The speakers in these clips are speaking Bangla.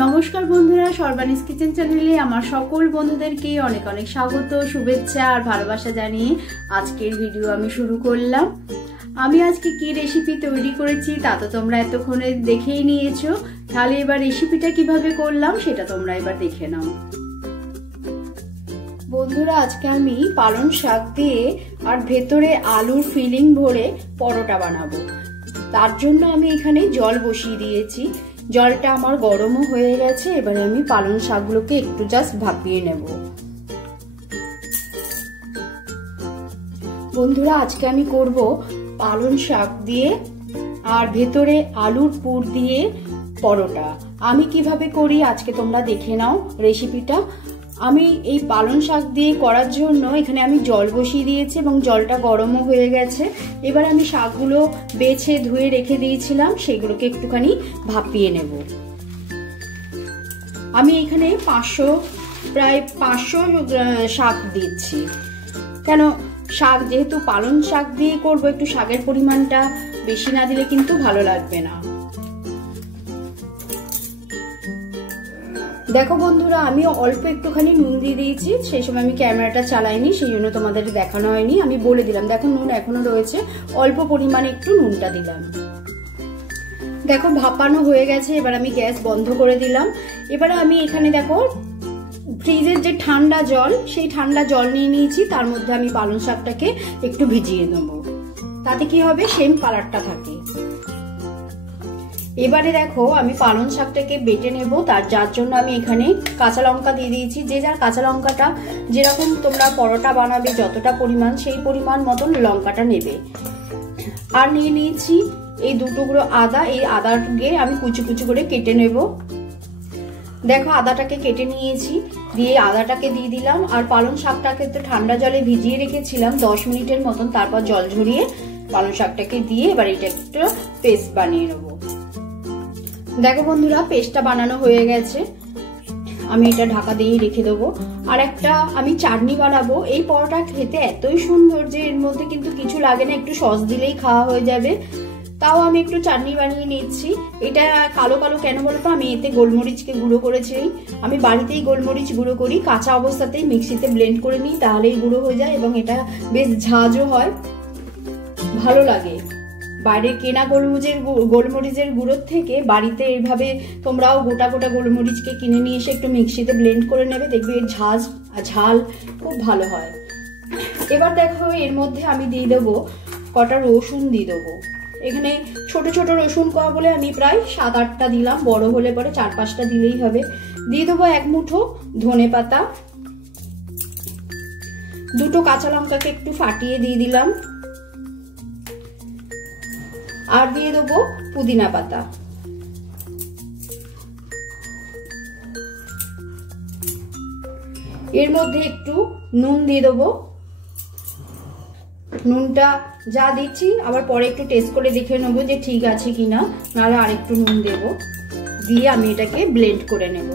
নমস্কার বন্ধুরা, সর্বানিস কিচেন চ্যানেলে আমার সকল বন্ধুদেরকে অনেক অনেক স্বাগত, শুভেচ্ছা আর ভালোবাসা জানিয়ে আজকের ভিডিও আমি শুরু করলাম। আমি আজকে কি রেসিপি তৈরি করেছি তা তো তোমরা এতক্ষণে দেখেই নিয়েছো। তাহলে এবার রেসিপিটা কিভাবে করলাম সেটা তোমরা এবার দেখে নাও। বন্ধুরা, আজকে আমি পালং শাক দিয়ে আর ভেতরে আলুর ফিলিং ভরে পরোটা বানাবো। তার জন্য আমি এখানে জল বসিয়ে দিয়েছি। জলটা আমার গরমও হয়ে গেছে। এবারে আমি পালং শাকগুলোকে একটু জাস্ট ভাপিয়ে নেব। বন্ধুরা, আজকে আমি করব পালং শাক দিয়ে আর ভেতরে আলুর পুর দিয়ে পরোটা। আমি কিভাবে করি আজকে তোমরা দেখে নাও রেসিপিটা। আমি এই পালং শাক দিয়ে করার জন্য এখানে আমি জল বসিয়ে দিয়েছি এবং জলটা গরমও হয়ে গেছে। এবার আমি শাকগুলো বেছে ধুয়ে রেখে দিয়েছিলাম, সেগুলোকে একটুখানি ভাপিয়ে নেব। আমি এখানে প্রায় 500 শাক দিচ্ছি। কেন, শাক যেহেতু পালং শাক দিয়ে করবো, একটু শাকের পরিমাণটা বেশি না দিলে কিন্তু ভালো লাগবে না। দেখো বন্ধুরা, আমি অল্প একটুখানি নুন দিয়ে দিয়েছি। সেই সময় আমি ক্যামেরাটা চালাইনি, সেই জন্য তোমাদের দেখানো হয়নি। আমি বলে দিলাম, দেখো নুন এখনো রয়েছে, অল্প পরিমাণে একটু নুনটা দিলাম। দেখো ভাপানো হয়ে গেছে। এবার আমি গ্যাস বন্ধ করে দিলাম। এবারে আমি এখানে দেখো ফ্রিজের যে ঠান্ডা জল, সেই ঠান্ডা জল নিয়ে নিয়েছি। তার মধ্যে আমি পালং শাকটাকে একটু ভিজিয়ে নেবো, তাতে কি হবে সেম কালারটা থাকে। এবারে দেখো আমি পালং শাকটাকে বেটে নেব। যার জন্য আমি এখানে কাঁচা লঙ্কা দিয়ে দিয়েছি। যে যার কাঁচা লঙ্কাটা যেরকম তোমরা পরোটা বানাবে যতটা পরিমাণ, সেই পরিমাণ মতন লঙ্কাটা নেবে। আর নিয়ে নিয়েছি এই 2 টুকরো আদা। এই আদাটাকে আমি কুচি কুচি করে কেটে নেব। দেখো আদাটাকে কেটে নিয়েছি, দিয়ে আদাটাকে দিয়ে দিলাম। আর পালং শাকটাকে তো ঠান্ডা জলে ভিজিয়ে রেখেছিলাম 10 মিনিটের মতন। তারপর জল ঝরিয়ে পালং শাকটাকে দিয়ে এবার এটা একটু পেস্ট বানিয়ে নেবো। দেখো বন্ধুরা, পেস্টটা বানানো হয়ে গেছে। আমি এটা ঢাকা দিয়ে রেখে দেবো। আর একটা আমি চাটনি বানাবো। এই পরোটা খেতে এতই সুন্দর যে এর মধ্যে কিন্তু কিছু লাগে না, একটু সস দিলেই খাওয়া হয়ে যাবে। তাও আমি একটু চাটনি বানিয়ে নিচ্ছি। এটা কালো কালো কেন বলতো, আমি এতে গোলমরিচকে গুঁড়ো করেছি। আমি বাড়িতেই গোলমরিচ গুঁড়ো করি, কাঁচা অবস্থাতেই মিক্সিতে ব্লেন্ড করে নিই, তাহলেই গুঁড়ো হয়ে যায় এবং এটা বেশ ঝাঁঝও হয়, ভালো লাগে। বাইরের কেনা গোলমরিচের গুঁড়োর থেকে বাড়িতে এইভাবে তোমরাও গোটা গোটা গোলমরিচকে কিনে নিয়ে এসে একটু মিক্সিতে ব্লেন্ড করে নেবে, দেখবে এর ঝাল খুব ভালো হয়। এবার দেখো এর মধ্যে আমি দিয়ে দেবো কটা রসুন দিয়ে দেবো। এখানে ছোট ছোট রসুন কোয়া বলে আমি প্রায় 7-8টা দিলাম, বড় হলে পরে 4-5টা দিলেই হবে। দিয়ে দেবো 1 মুঠো ধনে পাতা। 2টো কাঁচা লঙ্কাকে একটু ফাটিয়ে দিয়ে দিলাম। আর দিয়ে দেবো পুদিনা পাতা। এর মধ্যে একটু নুন দিয়ে দেবো। নুনটা যা দিচ্ছি আবার পরে একটু টেস্ট করে দেখে নেবো যে ঠিক আছে কিনা, নাহলে আরেকটু নুন দেবো। দিয়ে আমি এটাকে ব্লেন্ড করে নেব।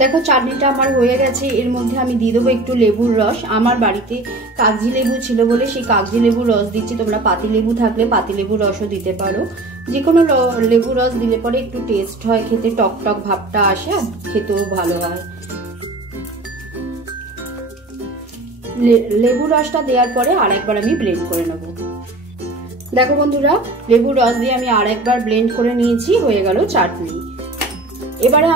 দেখো চাটনিটা আমার হয়ে গেছে। এর মধ্যে আমি দিয়ে দেবো একটু লেবুর রস। আমার বাড়িতে কাগজি লেবু ছিল বলে সেই কাগজি লেবুর রস দিচ্ছি। তোমরা পাতি লেবু থাকলে পাতি লেবুর রসও দিতে পারো। যে কোনো লেবুর রস দিলে পরে একটু টেস্ট হয়, খেতে টক টক ভাবটা আসে, খেতেও ভালো হয়। লেবুর রসটা দেওয়ার পরে আরেকবার আমি ব্লেন্ড করে নেব। দেখো বন্ধুরা, লেবুর রস দিয়ে আমি আরেকবার ব্লেন্ড করে নিয়েছি, হয়ে গেল চাটনি। এবারে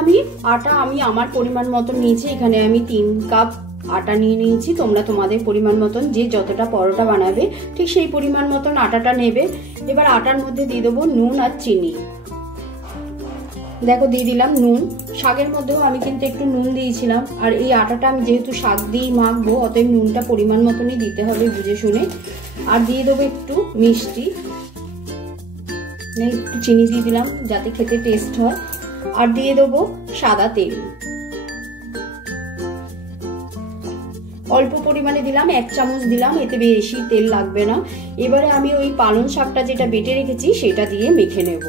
আমি আমার পরিমাণ মতন নিয়েছি। এখানে আমি 3 কাপ আটা নিয়ে নিয়েছি। তোমরা তোমাদের পরিমাণ মতন যে যতটা পরোটা বানাবে ঠিক সেই পরিমাণ মতন আটাটা নেবে। এবার আটার মধ্যে দিয়ে দেবো নুন আর চিনি। দেখো দিয়ে দিলাম নুন। শাকের মধ্যেও আমি কিন্তু একটু নুন দিয়েছিলাম। আর এই আটাটা আমি যেহেতু শাক দিয়েই মাখবো, অতএব নুনটা পরিমাণ মতনই দিতে হবে বুঝে শুনে। আর দিয়ে দেবো একটু মিষ্টি, একটু চিনি দিয়ে দিলাম যাতে খেতে টেস্ট হয়। আর দিয়ে দেবো সাদা তেল, অল্প পরিমাণে দিলাম, 1 চামচ দিলাম, এতে বেশি তেল লাগবে না। এবারে আমি ওই পালং শাকটা যেটা বেটে রেখেছি সেটা দিয়ে মেখে নেব।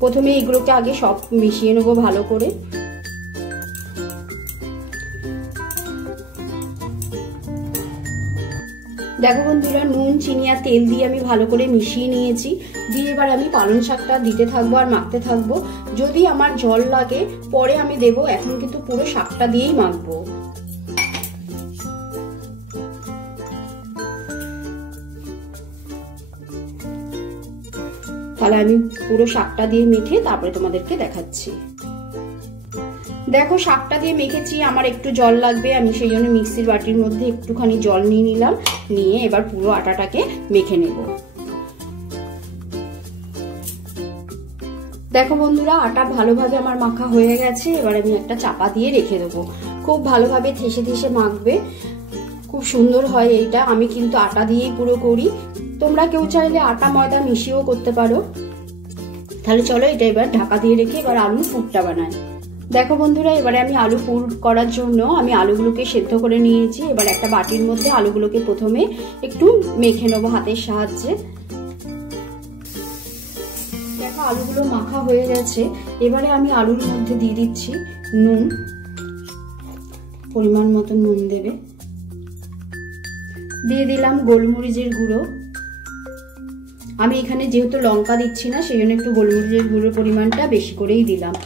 প্রথমে এগুলোকে আগে সব মিশিয়ে নেবো ভালো করে। দেখো বন্ধুরা, নুন চিনি আর তেল দিয়ে আমি ভালো করে মিশিয়ে নিয়েছি। দিয়ে এবার আমি পালং শাকটা দিতে থাকবো আর মাখতে থাকবো। যদি আমার জল লাগে পরে আমি দেবো, এখন কিন্তু পুরো শাকটা দিয়েই মাখবো। তাহলে আমি পুরো শাকটা দিয়ে মেখে তারপরে তোমাদেরকে দেখাচ্ছি। দেখো শাকটা দিয়ে মেখেছি, আমার একটু জল লাগবে, আমি সেই জন্য মিক্সির বাটির মধ্যে একটুখানি জল নিয়ে নিলাম, নিয়ে এবার পুরো আটাটাকে মেখে নেব। দেখো বন্ধুরা, আটা ভালোভাবে আমার মাখা হয়ে গেছে। এবার আমি একটা চাপা দিয়ে রেখে দেবো। খুব ভালোভাবে ঠেসে ঠেসে মাখবে, খুব সুন্দর হয় এইটা। আমি কিন্তু আটা দিয়েই পুরো করি, তোমরা কেউ চাইলে আটা ময়দা মিশিয়েও করতে পারো। তাহলে চলো এটা এবার ঢাকা দিয়ে রেখে এবার আলুর পুরটা বানাই। দেখো বন্ধুরা, এবারে আমি আলু পুর করার জন্য আমি আলুগুলোকে সেদ্ধ করে নিয়েছি। এবার একটা বাটির মধ্যে আলুগুলোকে প্রথমে একটু মেখে নেবো হাতের সাহায্যে। দেখো আলুগুলো মাখা হয়ে গেছে। এবারে আমি আলুর মধ্যে দিয়ে দিচ্ছি নুন, পরিমাণ মতো নুন দেবে। দিয়ে দিলাম গোলমরিচের গুঁড়ো। আমি এখানে যেহেতু লঙ্কা দিচ্ছি না, সেই জন্য একটু গোলমরিচের গুঁড়োর পরিমাণটা বেশি করেই দিলাম।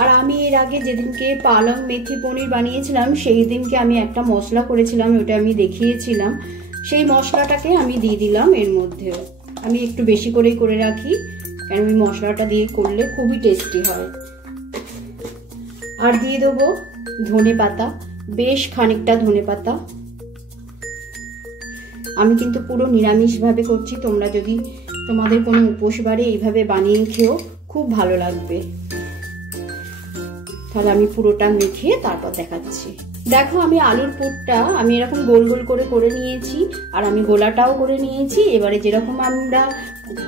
আর আমি এর আগে যেদিনকে পালং মেথি পনির বানিয়েছিলাম সেই দিনকে আমি একটা মশলা করেছিলাম, ওটা আমি দেখিয়েছিলাম। সেই মশলাটাকে আমি দিয়ে দিলাম এর মধ্যেও। আমি একটু বেশি করেই করে রাখি, কারণ ওই মশলাটা দিয়ে করলে খুবই টেস্টি হয়। আর দিয়ে দেবো ধনে পাতা, বেশ খানিকটা ধনে পাতা। আমি কিন্তু পুরো নিরামিষভাবে করছি, তোমরা যদি তোমাদের কোনো উপোস বারে এইভাবে বানিয়ে খেও খুব ভালো লাগবে। তাহলে আমি পুরোটা মেখে তারপর দেখাচ্ছি। দেখো আমি আলুর পুরটা আমি এরকম গোল গোল করে করে নিয়েছি, আর আমি গোলাটাও করে নিয়েছি। এবারে যেরকম আমরা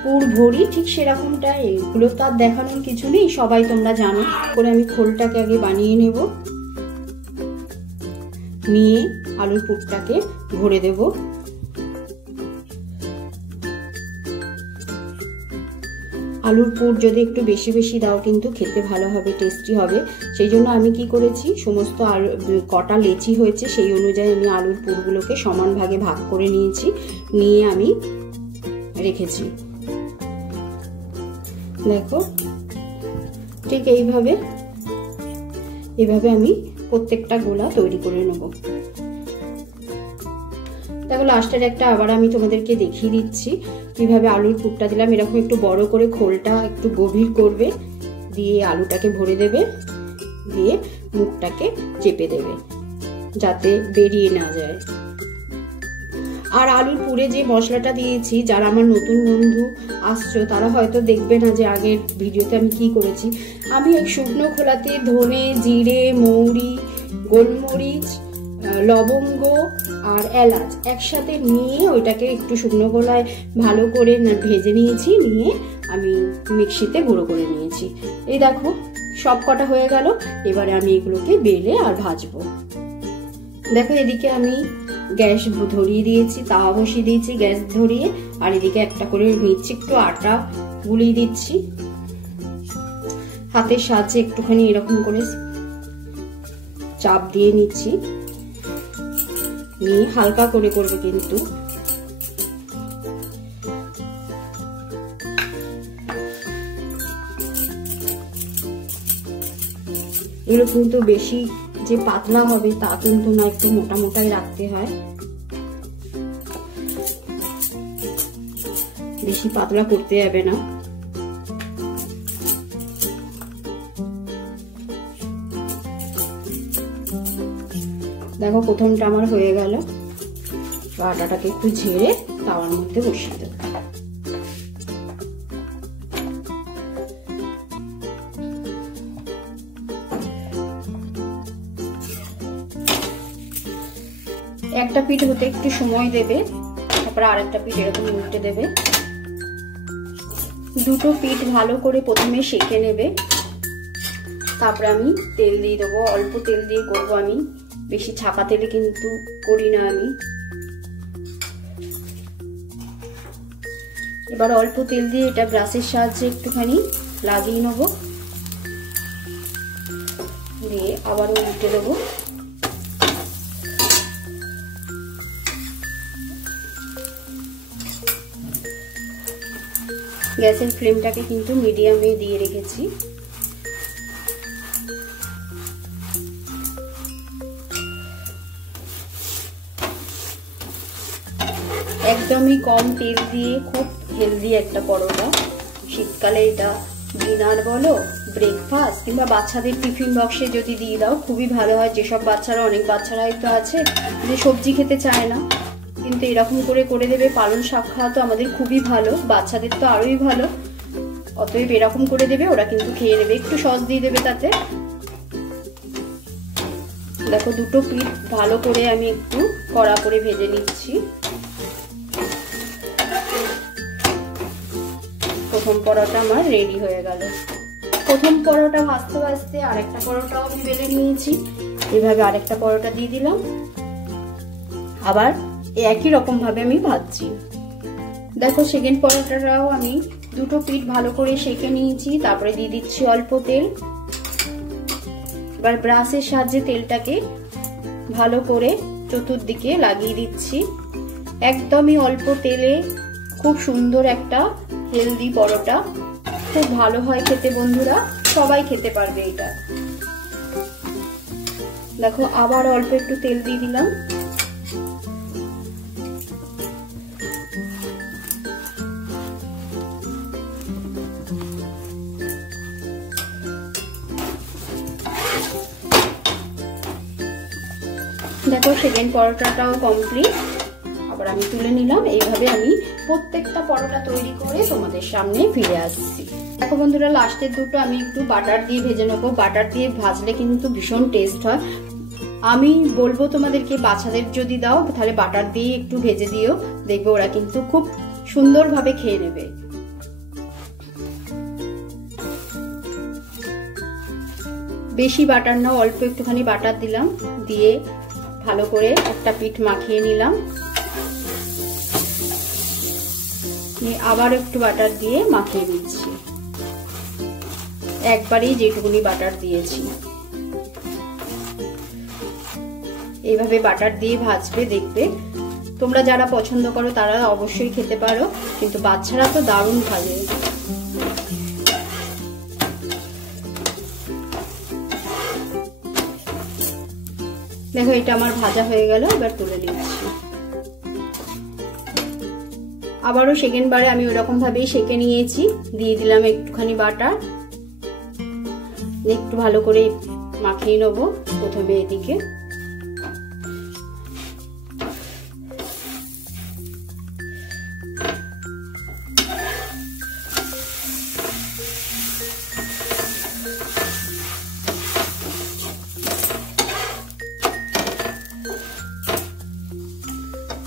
পুর ভরি ঠিক সেরকমটা, এগুলো তো আর দেখানোর কিছু নেই, সবাই তোমরা জানো। করে আমি খোলটাকে আগে বানিয়ে নেব, নিয়ে আলুর পুরটাকে ভরে দেব। আলুর পুর যদি একটু বেশি বেশি দাও কিন্তু খেতে ভালো হবে, টেস্টি হবে। সেই জন্য আমি কি করেছি, সমস্ত কটা লেচি হয়েছে সেই অনুযায়ী আমি আলুর পুরগুলোকে সমান ভাগে ভাগ করে নিয়েছি, নিয়ে আমি রেখেছি। দেখো ঠিক এইভাবে আমি প্রত্যেকটা গোলা তৈরি করে নেব। দেখো লাস্টের একটা আবার আমি তোমাদেরকে দেখিয়ে দিচ্ছি কিভাবে আলুর পুরটা দিলাম। এরকম একটু বড় করে খোলটা একটু গভীর করবে, দিয়ে আলুটাকে ভরে দেবে, দিয়ে মুখটাকে চেপে দেবে যাতে বেরিয়ে না যায়। আর আলুর পুরে যে মশলাটা দিয়েছি, যারা আমার নতুন বন্ধু আসছো তারা হয়তো দেখবে না যে আগের ভিডিওতে আমি কি করেছি। আমি এই শুকনো খোলাতে ধনে, জিরে, মৌরি, গোলমরিচ, লবঙ্গ আর এলাচ একসাথে নিয়ে ওইটাকে একটু শুকনো খোলায় ভালো করে ভেজে নিয়েছি, নিয়ে আমি মিক্সিতে গুঁড়ো করে নিয়েছি। এই দেখো সব কটা হয়ে গেল। এবারে আমি এগুলোকে বেলে আর ভাজবো। দেখো এদিকে আমি গ্যাস ধরিয়ে দিয়েছি, তাওয়া বসিয়ে দিয়েছি গ্যাস ধরিয়ে, আর এদিকে একটা করে নিচ্ছি একটু আটা গুলিয়ে দিচ্ছি হাতের সাহায্যে, একটুখানি এরকম করে চাপ দিয়ে নিচ্ছি, নিয়ে হালকা করে করবে কিন্তু। এগুলো কিন্তু বেশি যে পাতলা হবে তা কিন্তু না, একটু মোটা মোটাই রাখতে হয়, বেশি পাতলা করতে যাবে না। দেখো প্রথমটা আমার হয়ে গেল, আটাটাকে একটু ঝেড়ে তাওয়ার মধ্যে বসিয়ে দেবো। একটা পিঠ হতে একটু সময় দেবে, তারপরে আরেকটা পিঠ এরকম উল্টে দেবে। দুটো পিঠ ভালো করে প্রথমে সেঁকে নেবে, তারপরে আমি তেল দিয়ে দেবো। অল্প তেল দিয়ে করবো আমি, বেশি ছাকা তেলে কিন্তু করি না আমি। এবার অল্প তেল দিয়ে এটা ব্রাশের সাহায্যে একটুখানি লাগিয়ে নেবো, দিয়ে আবারও উল্টে দেবো। গ্যাসের ফ্লেমটাকে কিন্তু মিডিয়ামে দিয়ে রেখেছি। একদমই কম তেল দিয়ে খুব হেলদি একটা পরোটা। শীতকালে এটা ডিনার বলো, ব্রেকফাস্ট কিংবা বাচ্চাদের টিফিন বক্সে যদি দিয়ে দাও খুবই ভালো হয়। যেসব বাচ্চারা, অনেক বাচ্চারা হয়তো আছে যে সবজি খেতে চায় না, কিন্তু এরকম করে করে দেবে। পালং শাক খাওয়া তো আমাদের খুবই ভালো, বাচ্চাদের তো আরোই ভালো। অতএব এরকম করে দেবে, ওরা কিন্তু খেয়ে নেবে। একটু সস দিয়ে দেবে তাতে। দেখো দুটো পিঠ ভালো করে আমি একটু কড়া করে ভেজে নিচ্ছি। প্রথম পরোটা আমার রেডি হয়ে গেল। প্রথম পরোটা ভাজতে ভাজতে আরেকটা পরোটাও আমি বেলে নিয়েছি। এভাবে আরেকটা পরোটা দিয়ে দিলাম। আবার একই রকম ভাবে আমি ভাজছি। দেখো সেকেন্ড পরোটাটাও আমি দুটো পিঠ ভালো করে সেঁকে নিয়েছি। তারপরে দিয়ে দিচ্ছি অল্প তেল। এবার ব্রাশের সাহায্যে তেলটাকে ভালো করে চতুর্দিকে লাগিয়ে দিচ্ছি। একদমই অল্প তেলে খুব সুন্দর একটা হেলদি পরোটা, খুব ভালো হয় খেতে বন্ধুরা, সবাই খেতে পারবে এটা। দেখো আবার অল্প একটু তেল দিয়ে দিলাম। দেখো সেকেন্ড পরোটাটাও কমপ্লিট। আবার আমি তুলে নিলাম। এইভাবে আমি প্রত্যেকটা পরোটা তৈরি করে তোমাদের সামনে ফিরে আসছি। দেখো বন্ধুরা, লাস্টের দুটো আমি একটু বাটার দিয়ে ভেজে নেবো। বাটার দিয়ে ভাজলে কিন্তু ভীষণ টেস্ট হয়। আমি বলবো তোমাদেরকে, বাচ্চাদের যদি দাও তাহলে বাটার দিয়ে একটু ভেজে দিও, দেখবে ওরা কিন্তু খুব সুন্দরভাবে খেয়ে নেবে। বেশি বাটার না, অল্প একটুখানি বাটার দিলাম। দিয়ে ভালো করে একটা পিঠ মাখিয়ে নিলাম। আবার একটু বাটার দিয়ে মাখিয়ে নিচ্ছি। একবারেই যেটুকুনি বাটার দিয়েছি। এইভাবে বাটার দিয়ে ভাজবে, দেখবে তোমরা যারা পছন্দ করো তারা অবশ্যই খেতে পারো, কিন্তু বাচ্চারা তো দারুণ ভাজে। দেখো এটা আমার ভাজা হয়ে গেল। এবার তুলে নিচ্ছি। আবারও সেকেন্ড বারে আমি ওরকম ভাবেই সেঁকে নিয়েছি। দিয়ে দিলাম একটুখানি বাটার। একটু ভালো করে মাখিয়ে নেবো প্রথমে এদিকে।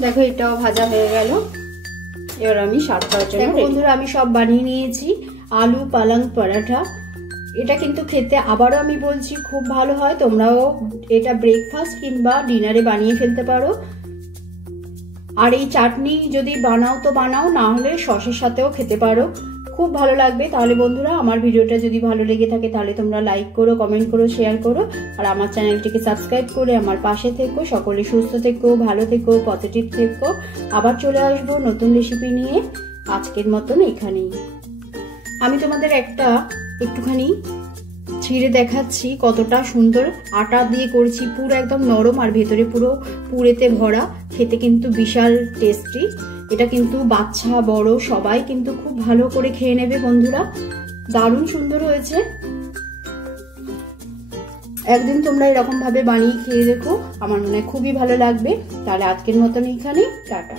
দেখো এটাও ভাজা হয়ে গেল। এবার আমি সার্ভ করার জন্য বন্ধুরা আমি সব বানিয়ে নিয়েছি। আলু পালং পরাঠা, এটা কিন্তু খেতে আবারও আমি বলছি খুব ভালো হয়। তোমরাও এটা ব্রেকফাস্ট কিংবা ডিনারে বানিয়ে ফেলতে পারো। আর এই চাটনি যদি বানাও তো বানাও, না হলে সসের সাথেও খেতে পারো, খুব ভালো লাগবে। তাহলে বন্ধুরা আমার ভিডিওটা যদি ভালো লেগে থাকে তাহলে তোমরা লাইক করো, কমেন্ট করো, শেয়ার করো। আর আমার চ্যানেলটিকে সাবস্ক্রাইব করে আমার পাশে থেকো। সকলে সুস্থ থেকো, ভালো থেকো, পজিটিভ থেকো। আবার চলে আসবো নতুন রেসিপি নিয়ে। আজকের মতন এখানেই। আমি তোমাদের একটুখানি ছিঁড়ে দেখাচ্ছি কতটা সুন্দর আটা দিয়ে করেছি। পুরো একদম নরম আর ভেতরে পুরো পুরেতে ভরা। খেতে কিন্তু বিশাল টেস্টি। এটা কিন্তু বাচ্চা বড় সবাই কিন্তু খুব ভালো করে খেয়ে নেবে বন্ধুরা। দারুণ সুন্দর হয়েছে। একদিন তোমরা এরকম ভাবে বানিয়ে খেয়ে দেখো, আমার মনে হয় খুবই ভালো লাগবে। তাহলে আজকের মতন এখানে টাটা।